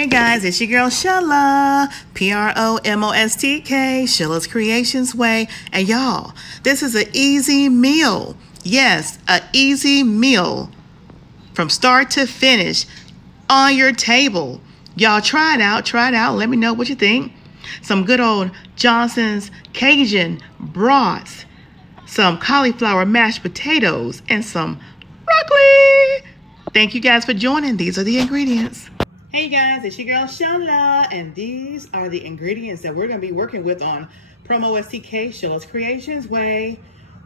Hey guys, it's your girl Shella, PromoSTK, Shella's Creations Way. And y'all, this is an easy meal. Yes, an easy meal from start to finish on your table. Y'all try it out, Let me know what you think. Some good old Johnson's Cajun brats, some cauliflower mashed potatoes, and some broccoli. Thank you guys for joining. These are the ingredients. Hey guys, it's your girl Shella, and these are the ingredients that we're going to be working with on PromoSTK, Shella's Creations Way.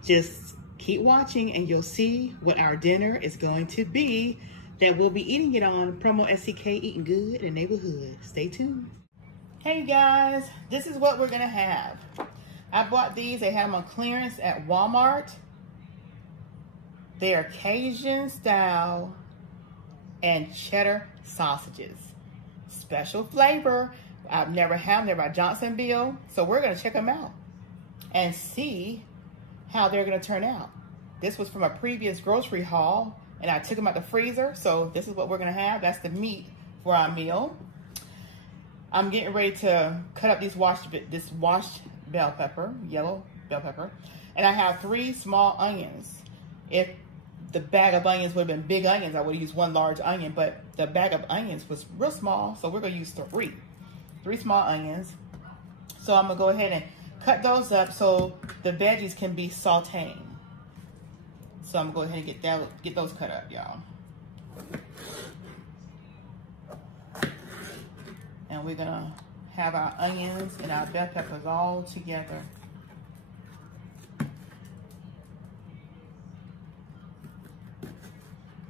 Just keep watching and you'll see what our dinner is going to be that we'll be eating it on PromoSTK, Eating Good in Neighborhood. Stay tuned. Hey guys, this is what we're going to have. I bought these. They had them on clearance at Walmart. They are Cajun style and cheddar sausages. Special flavor. I've never had them. They're by Johnsonville. So we're going to check them out and see how they're going to turn out. This was from a previous grocery haul and I took them out the freezer. So this is what we're going to have. That's the meat for our meal. I'm getting ready to cut up this washed bell pepper, yellow bell pepper. And I have 3 small onions. If the bag of onions would have been big onions, I would have used 1 large onion, but the bag of onions was real small, so we're gonna use 3 small onions. So I'm gonna go ahead and cut those up so the veggies can be sauteing. So I'm gonna go ahead and get those cut up, y'all. And we're gonna have our onions and our bell peppers all together.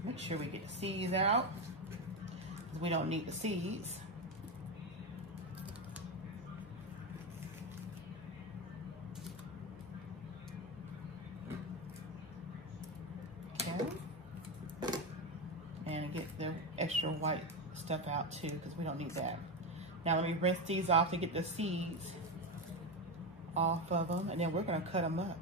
Make sure we get the seeds out, because we don't need the seeds. Okay. And get the extra white stuff out too, because we don't need that. Now let me rinse these off to get the seeds off of them, and then we're going to cut them up.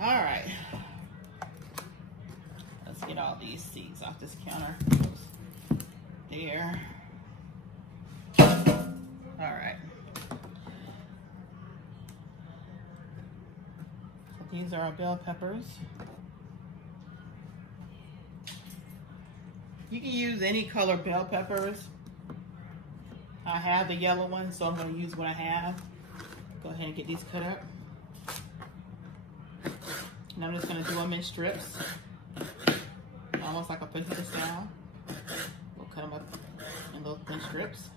All right, let's get all these seeds off this counter. There. All right. So these are our bell peppers. You can use any color bell peppers. I have the yellow one, so I'm going to use what I have. Go ahead and get these cut up. And I'm just going to do them in strips, almost like a fajita style. We'll cut them up in those thin strips.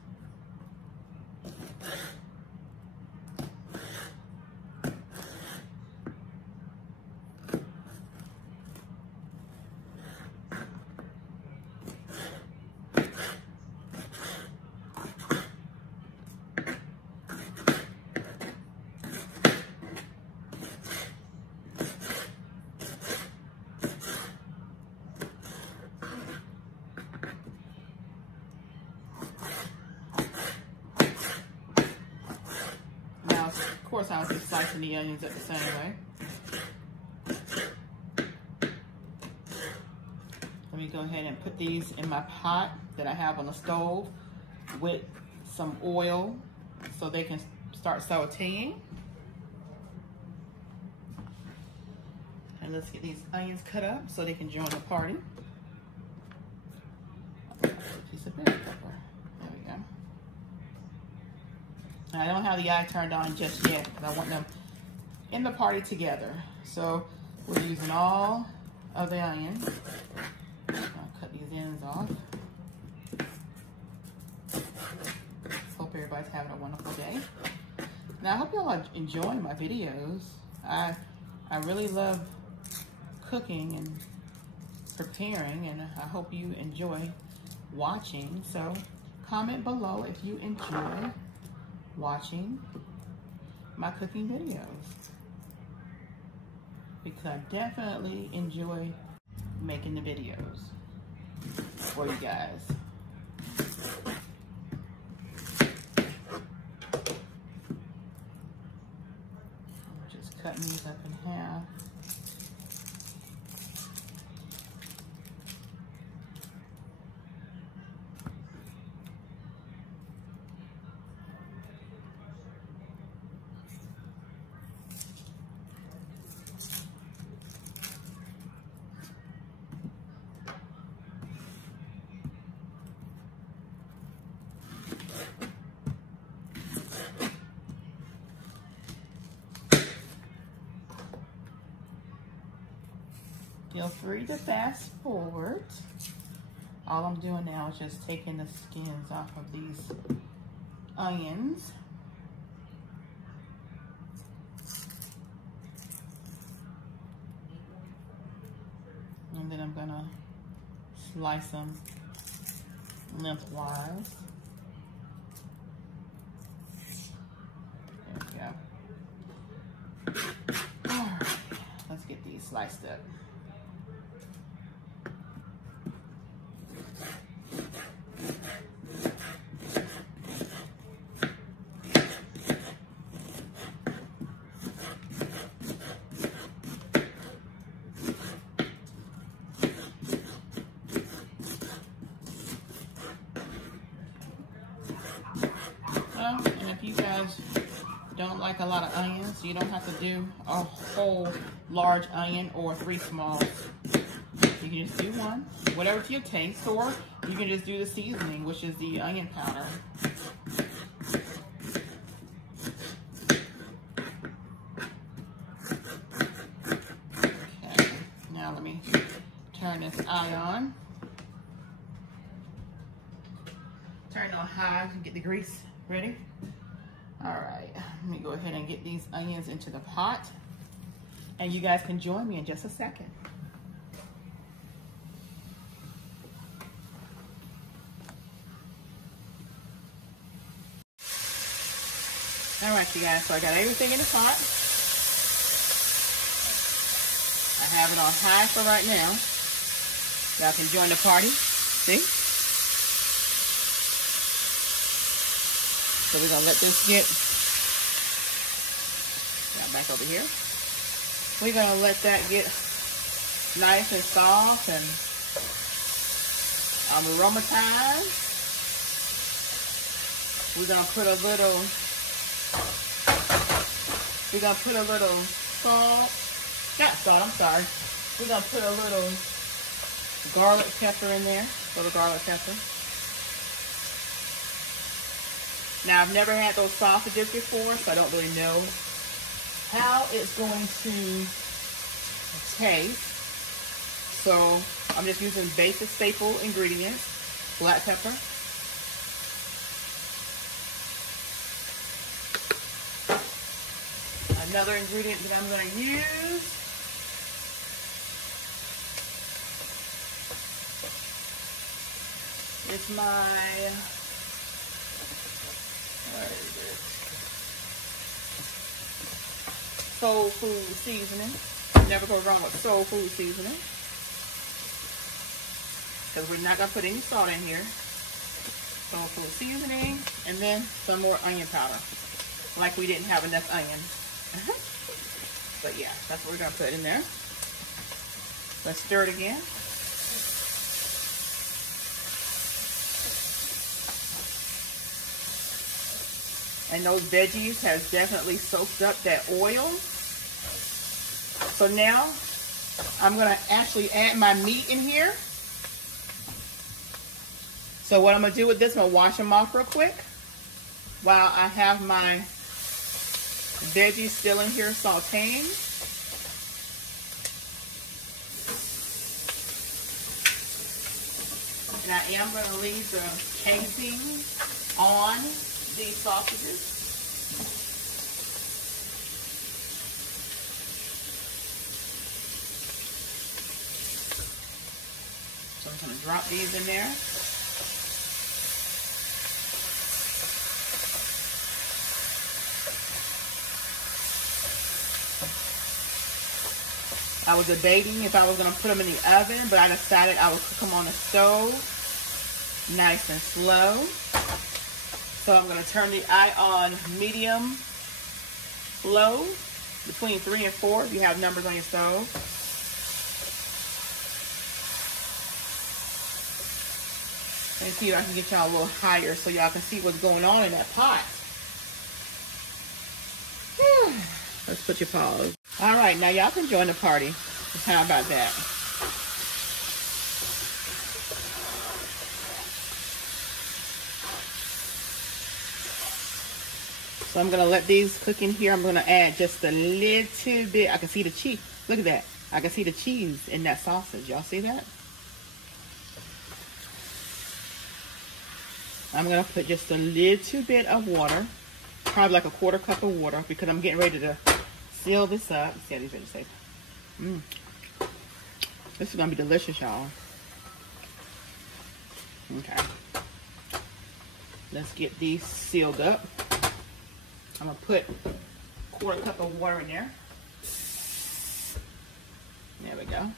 Of course, I was just slicing the onions up the same way. Let me go ahead and put these in my pot that I have on the stove with some oil so they can start sauteing. And let's get these onions cut up so they can join the party. A piece of bell pepper. There we go. I don't have the eye turned on just yet because I want them in the party together. So we're using all of the onions. I'll cut these ends off. Hope everybody's having a wonderful day. Now I hope y'all are enjoying my videos. I really love cooking and preparing, and I hope you enjoy watching. So comment below if you enjoy watching my cooking videos, because I definitely enjoy making the videos for you guys. cutting these up in half. Feel free to fast forward. All I'm doing now is just taking the skins off of these onions. And then I'm gonna slice them lengthwise. There we go. All right, let's get these sliced up. And if you guys don't like a lot of onions, you don't have to do a whole large onion or 3 smalls. You can just do one, whatever to your taste, or you can just do the seasoning, which is the onion powder. Okay, now let me turn this eye on. Turn it on high and get the grease ready. All right, let me go ahead and get these onions into the pot, and you guys can join me in just a second. All right, you guys, so I got everything in the pot. I have it on high for right now. Y'all can join the party, see? So we're gonna let this get, back over here. We're gonna let that get nice and soft and aromatized. We're gonna put a little salt, not salt, I'm sorry. We're gonna put a little garlic pepper in there, little garlic pepper. Now, I've never had those sausages before, so I don't really know how it's going to taste. So I'm just using basic staple ingredients, black pepper, another ingredient that I'm going to use is my soul food seasoning. Never go wrong with soul food seasoning, because we're not going to put any salt in here. Soul food seasoning, and then some more onion powder, like we didn't have enough onions. But yeah, that's what we're going to put in there. Let's stir it again. And those veggies has definitely soaked up that oil. So now I'm going to actually add my meat in here. So what I'm going to do with this, I'm going to wash them off real quick while I have my veggies still in here sauteing. And I am going to leave the casing on these sausages. So I'm going to drop these in there. I was debating if I was going to put them in the oven, but I decided I would cook them on the stove, nice and slow. So I'm going to turn the eye on medium low, between 3 and 4 if you have numbers on your stove. And see if I can get y'all a little higher so y'all can see what's going on in that pot. Let's put your paws. All right, now y'all can join the party. How about that? So I'm gonna let these cook in here. I'm gonna add just a little bit. I can see the cheese. Look at that. I can see the cheese in that sausage. Y'all see that? I'm gonna put just a little bit of water, probably like a 1/4 cup of water, because I'm getting ready to seal this up. See how these are safe. This is gonna be delicious, y'all. Okay. Let's get these sealed up. I'm gonna put 1/4 cup of water in there. There we go.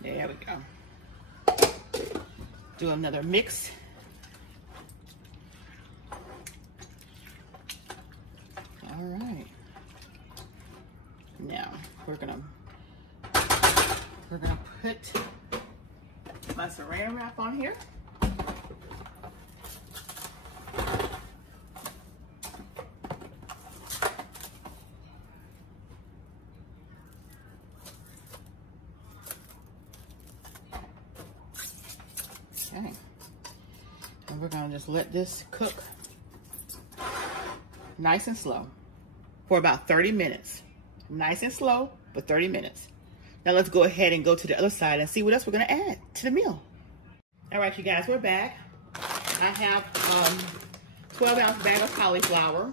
There we go. Do another mix. All right. Now we're gonna put my saran wrap on here. Okay. And we're gonna just let this cook nice and slow for about 30 minutes. Nice and slow, but 30 minutes. Now let's go ahead and go to the other side and see what else we're gonna add to the meal. All right, you guys, we're back. I have 12-ounce bag of cauliflower.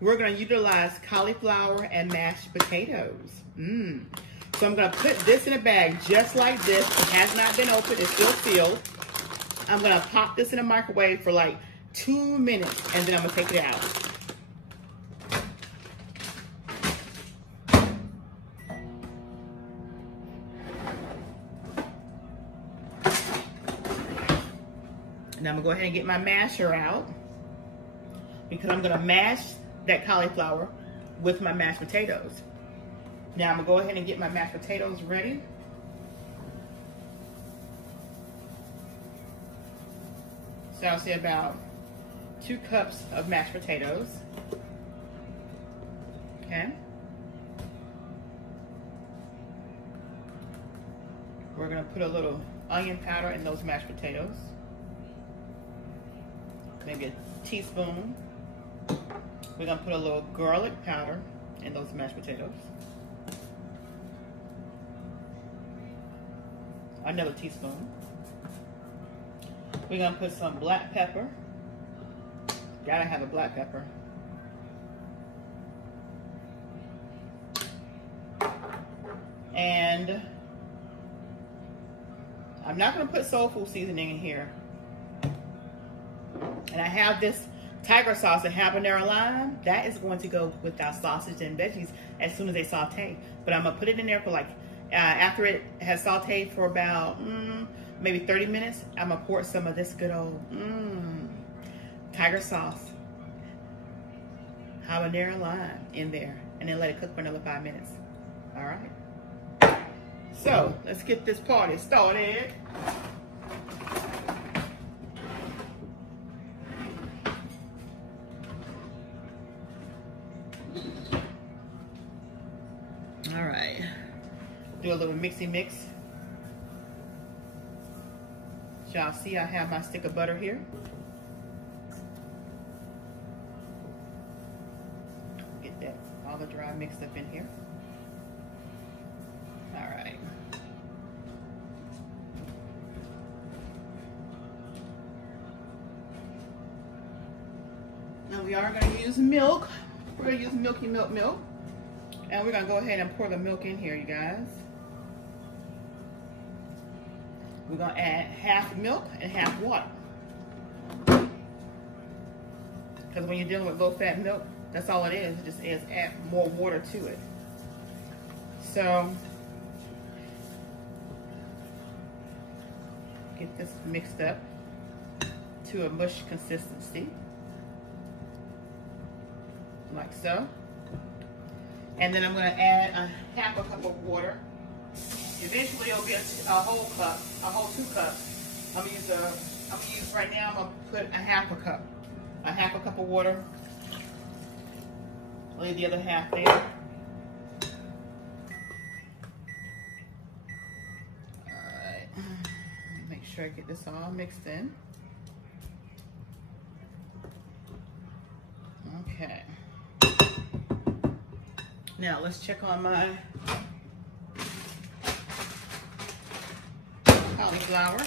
We're gonna utilize cauliflower and mashed potatoes. So I'm gonna put this in a bag just like this. It has not been opened, it's still sealed. I'm gonna pop this in the microwave for like 2 minutes and then I'm gonna take it out. Now I'm gonna go ahead and get my masher out because I'm gonna mash that cauliflower with my mashed potatoes. Now I'm gonna go ahead and get my mashed potatoes ready. So I'll say about 2 cups of mashed potatoes. Okay. We're gonna put a little onion powder in those mashed potatoes. Maybe a teaspoon. We're gonna put a little garlic powder in those mashed potatoes. Another teaspoon. We're gonna put some black pepper. Gotta have a black pepper. And I'm not gonna put soul food seasoning in here. And I have this tiger sauce and habanero lime. That is going to go with our sausage and veggies as soon as they saute. But I'm gonna put it in there for like, after it has sauteed for about maybe 30 minutes, I'm gonna pour some of this good old tiger sauce, habanero lime in there, and then let it cook for another 5 minutes. All right. So let's get this party started. All right, do a little mixy mix. Y'all see I have my stick of butter here. Get that all the dry mixed up in here. All right. Now we are going to use milk. We're going to use milky milk. And we're gonna go ahead and pour the milk in here, you guys. We're gonna add half milk and half water. Because when you're dealing with low-fat milk, that's all it is. It just is add more water to it. So, get this mixed up to a mush consistency. like so. And then I'm going to add a half a cup of water. Eventually it'll be a whole cup, a whole 2 cups. I'm gonna use right now, I'm gonna put a half a cup of water. Leave the other half there. Alright. Make sure I get this all mixed in. Okay. Now let's check on my cauliflower.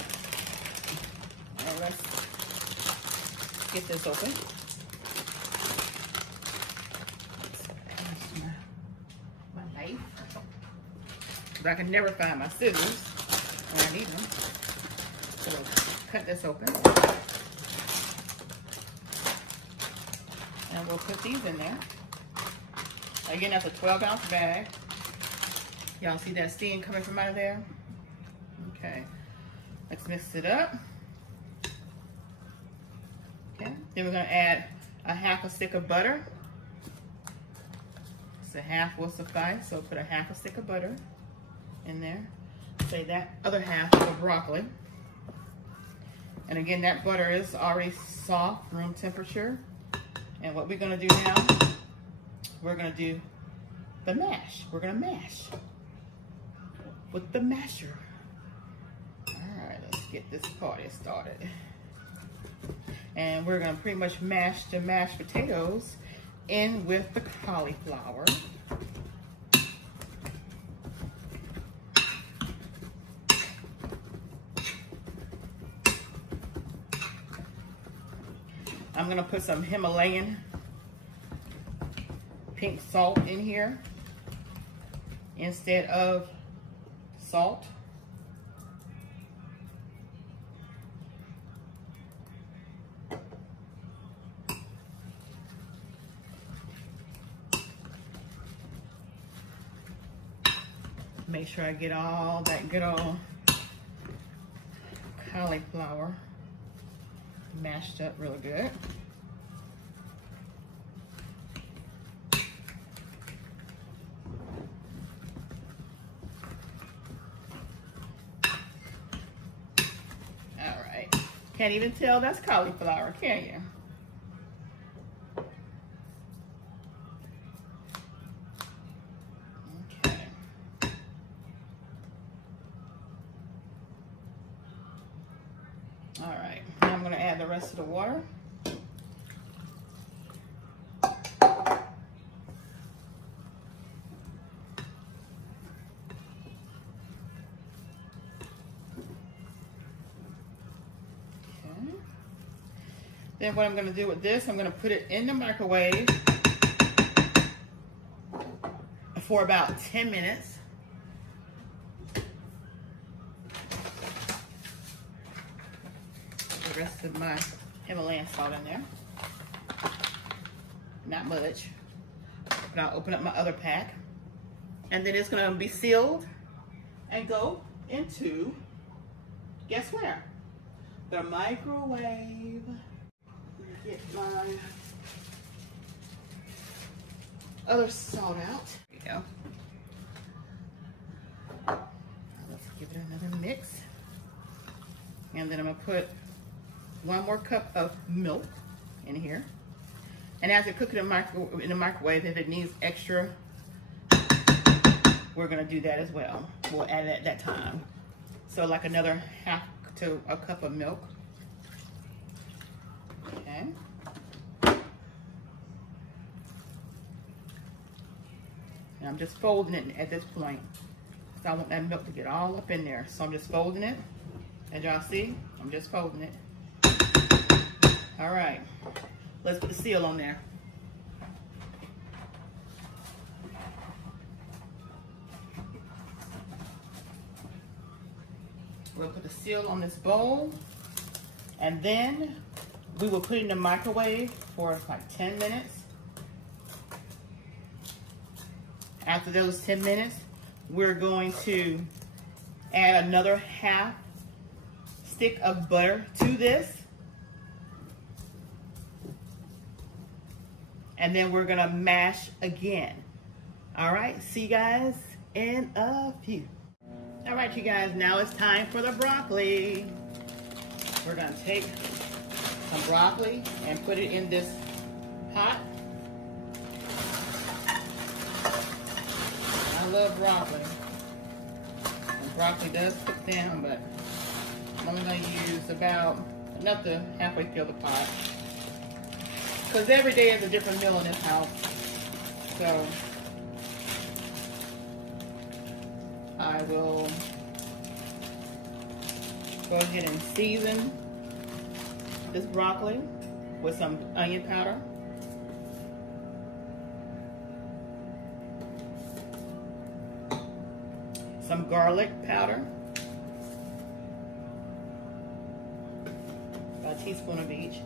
Now let's get this open. My knife. Because I can never find my scissors when I need them. So we'll cut this open. And we'll put these in there. Again, that's a 12-ounce bag. Y'all see that steam coming from out of there? Okay, let's mix it up. Okay, then we're gonna add a half a stick of butter. So half will suffice, so put a half a stick of butter in there. Say that other half of broccoli. And again, that butter is already soft, room temperature. And what we're gonna do now, we're gonna do the mash. We're gonna mash with the masher. All right, let's get this party started. And we're gonna pretty much mash the mashed potatoes in with the cauliflower. I'm gonna put some Himalayan pink salt in here instead of salt. Make sure I get all that good old cauliflower mashed up real good. All right. Can't even tell that's cauliflower, can you? All right, now I'm going to add the rest of the water. Okay. Then what I'm going to do with this, I'm going to put it in the microwave for about 10 minutes. The rest of my Himalayan salt in there. Not much, but I'll open up my other pack. And then it's gonna be sealed and go into, guess where? The microwave. Let me get my other salt out. There we go. Let's give it another mix. And then I'm gonna put 1 more cup of milk in here. And as I cook it in the microwave, if it needs extra, we're gonna do that as well. We'll add it at that time. So like another half to a cup of milk. Okay. And I'm just folding it at this point. So I want that milk to get all up in there. So I'm just folding it. As y'all see, I'm just folding it. All right, let's put the seal on there. We'll put the seal on this bowl, and then we will put it in the microwave for like 10 minutes. After those 10 minutes, we're going to add another half stick of butter to this. and then we're gonna mash again. All right, see you guys in a few. All right, you guys, now it's time for the broccoli. We're gonna take some broccoli and put it in this pot. I love broccoli. And broccoli does cook down, but I'm only gonna use about enough to halfway fill the pot. Because every day is a different meal in this house. So I will go ahead and season this broccoli with some onion powder. Some garlic powder. About a teaspoon of each.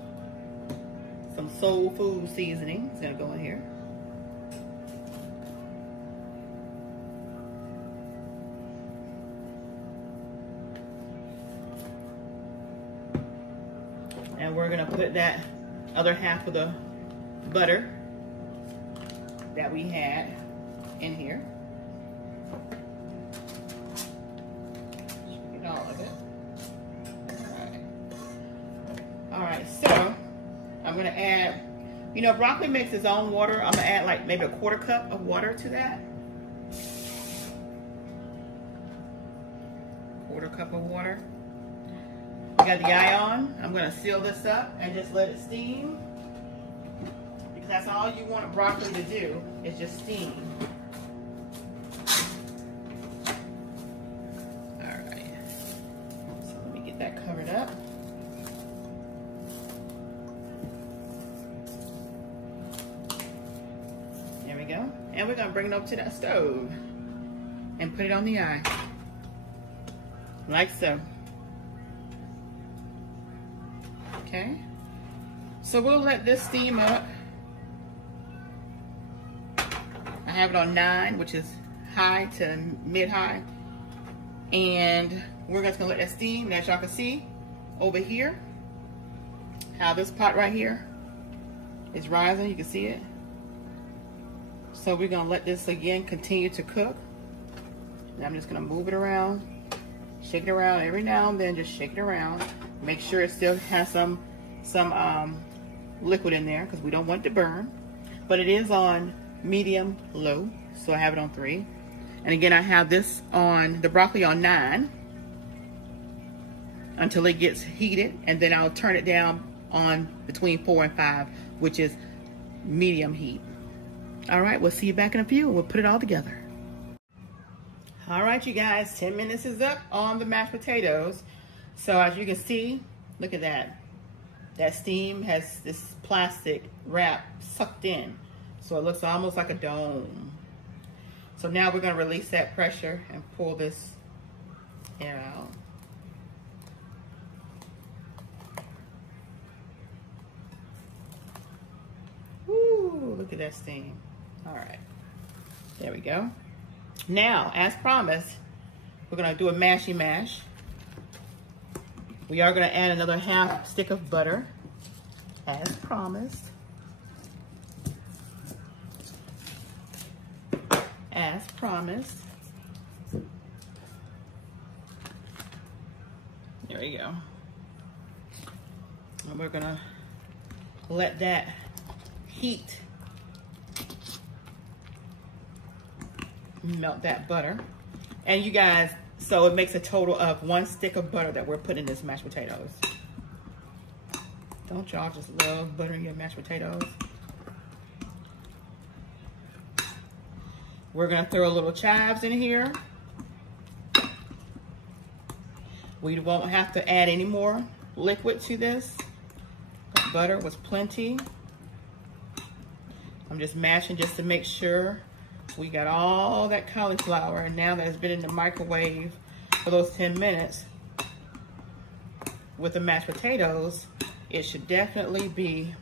Some soul food seasoning is gonna go in here. And we're gonna put that other half of the butter that we had in here. Get all of it. All right, so I'm gonna add, you know, broccoli makes its own water. I'm gonna add like maybe a 1/4 cup of water to that. 1/4 cup of water. We got the eye on. I'm gonna seal this up and just let it steam. Because that's all you want a broccoli to do, is just steam. All right, so let me get that covered up. There we go. And we're gonna bring it up to that stove and put it on the eye, like so. Okay, so we'll let this steam up. I have it on 9, which is high to mid-high. And we're just gonna let that steam. As y'all can see over here, how this pot right here is rising, you can see it. So we're gonna let this again continue to cook. And I'm just gonna move it around, shake it around every now and then, just shake it around. Make sure it still has some liquid in there because we don't want it to burn. But it is on medium low, so I have it on 3. And again, I have this on the broccoli on 9 until it gets heated, and then I'll turn it down on between 4 and 5, which is medium heat. All right, we'll see you back in a few and we'll put it all together. All right, you guys, 10 minutes is up on the mashed potatoes. So as you can see, look at that. That steam has this plastic wrap sucked in. So it looks almost like a dome. So now we're gonna release that pressure and pull this air out. Woo, look at that steam. All right, there we go. Now, as promised, we're gonna do a mashy mash. We are gonna add another half stick of butter, as promised. As promised. There we go. And we're gonna let that heat melt that butter. And you guys, so it makes a total of 1 stick of butter that we're putting in this mashed potatoes. Don't y'all just love buttering your mashed potatoes? We're gonna throw a little chives in here. We won't have to add any more liquid to this. The butter was plenty. I'm just mashing just to make sure we got all that cauliflower, and now that it's been in the microwave for those 10 minutes with the mashed potatoes, it should definitely be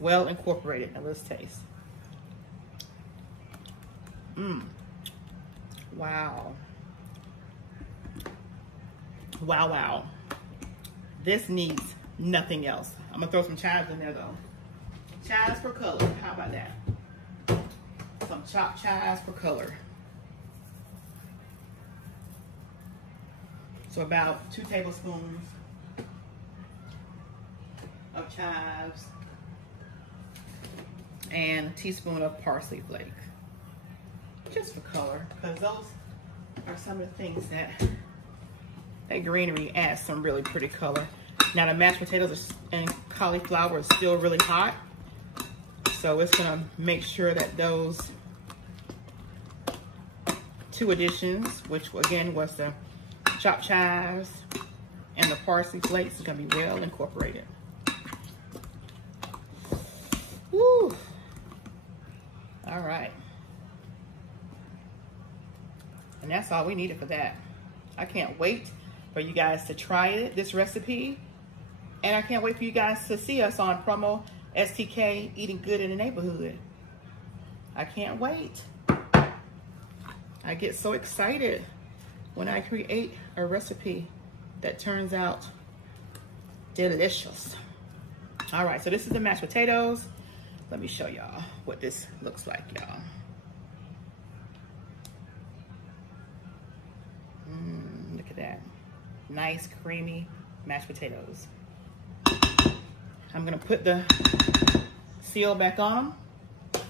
well incorporated. Now let's taste. Wow. Wow, wow. This needs nothing else. I'm gonna throw some chives in there though. chives for color. How about that? Some chopped chives for color. So about 2 tablespoons of chives and a teaspoon of parsley flake. Just for color, because those are some of the things that greenery adds some really pretty color. Now the mashed potatoes and cauliflower is still really hot, so it's gonna make sure that those 2 additions, which again was the chopped chives and the parsley flakes, is gonna be well incorporated. Woo! All right. And that's all we needed for that. I can't wait for you guys to try this recipe. And I can't wait for you guys to see us on PromoSTK Eating Good in the Neighborhood. I can't wait. I get so excited when I create a recipe that turns out delicious. All right, so this is the mashed potatoes. Let me show y'all what this looks like, y'all. Look at that. Nice, creamy mashed potatoes. I'm gonna put the seal back on them.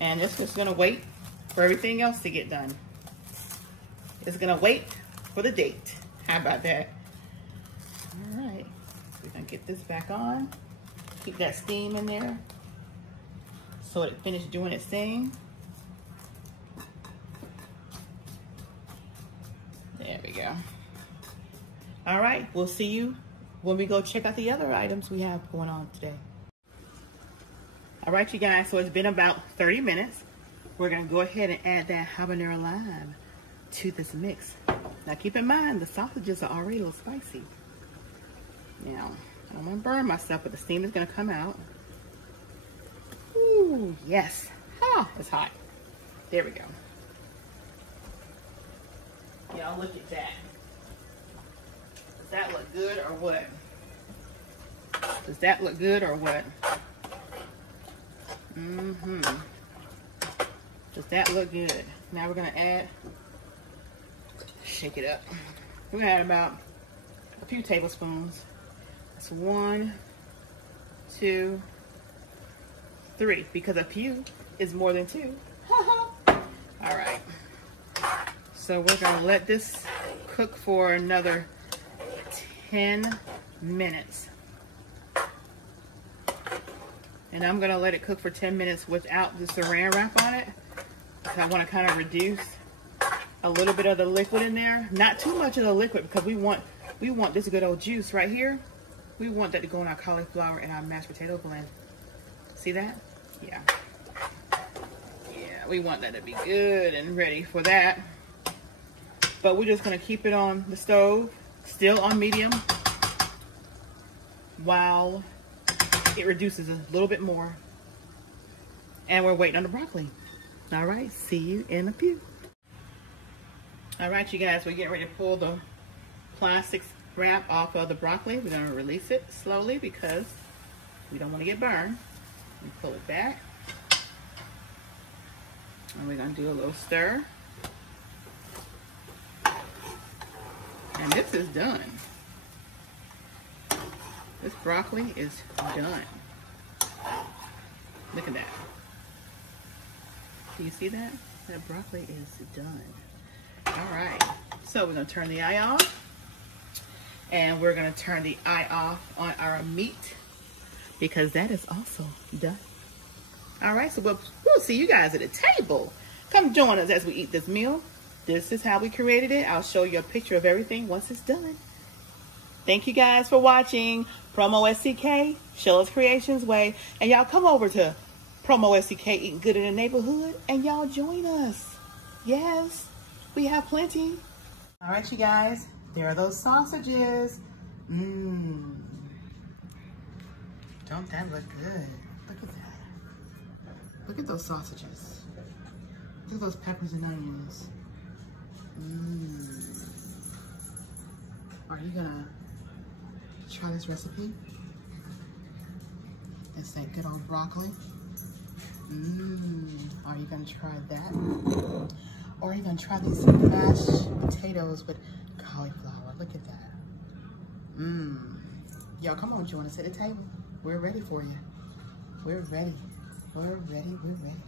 And it's just gonna wait for everything else to get done. It's gonna wait for the date. How about that? All right, we're gonna get this back on. Keep that steam in there so it finished doing its thing. There we go. All right, we'll see you when we go check out the other items we have going on today. All right, you guys, so it's been about 30 minutes. We're gonna go ahead and add that habanero lime to this mix. Now keep in mind, the sausages are already a little spicy. Now, I don't wanna burn myself, but the steam is gonna come out. Ooh, yes. Oh, it's hot. There we go. Y'all look at that. Does that look good or what? Does that look good or what? Does that look good? Now we're gonna add, shake it up. We're gonna add about a few tablespoons. That's 1, 2, 3, because a few is more than 2. All right. So we're gonna let this cook for another 10 minutes. And I'm gonna let it cook for 10 minutes without the saran wrap on it. I wanna kind of reduce a little bit of the liquid in there. Not too much of the liquid, because we want this good old juice right here. We want that to go in our cauliflower and our mashed potato blend. See that? Yeah. Yeah, we want that to be good and ready for that. But we're just gonna keep it on the stove, still on medium, while it reduces a little bit more. And we're waiting on the broccoli. All right, see you in a few. All right, you guys, we're getting ready to pull the plastic wrap off of the broccoli. We're gonna release it slowly because we don't wanna get burned. We pull it back. And we're gonna do a little stir. And this is done. This broccoli is done. Look at that. Do you see that? That broccoli is done. All right, so we're gonna turn the eye off, and we're gonna turn the eye off on our meat because that is also done. All right, so we'll see you guys at the table. Come join us as we eat this meal. This is how we created it. I'll show you a picture of everything once it's done. Thank you guys for watching PromoSTK, Sheila's Creations Way. And y'all come over to PromoSTK Eating Good in the Neighborhood and y'all join us. Yes, we have plenty. All right, you guys, there are those sausages. Don't that look good? Look at that. Look at those sausages. Look at those peppers and onions. Are you gonna try this recipe? It's that good old broccoli. Are you gonna try that? Or are you gonna try these mashed potatoes with cauliflower? Look at that. Y'all, come on, join us at the table. We're ready for you. We're ready. We're ready. We're ready.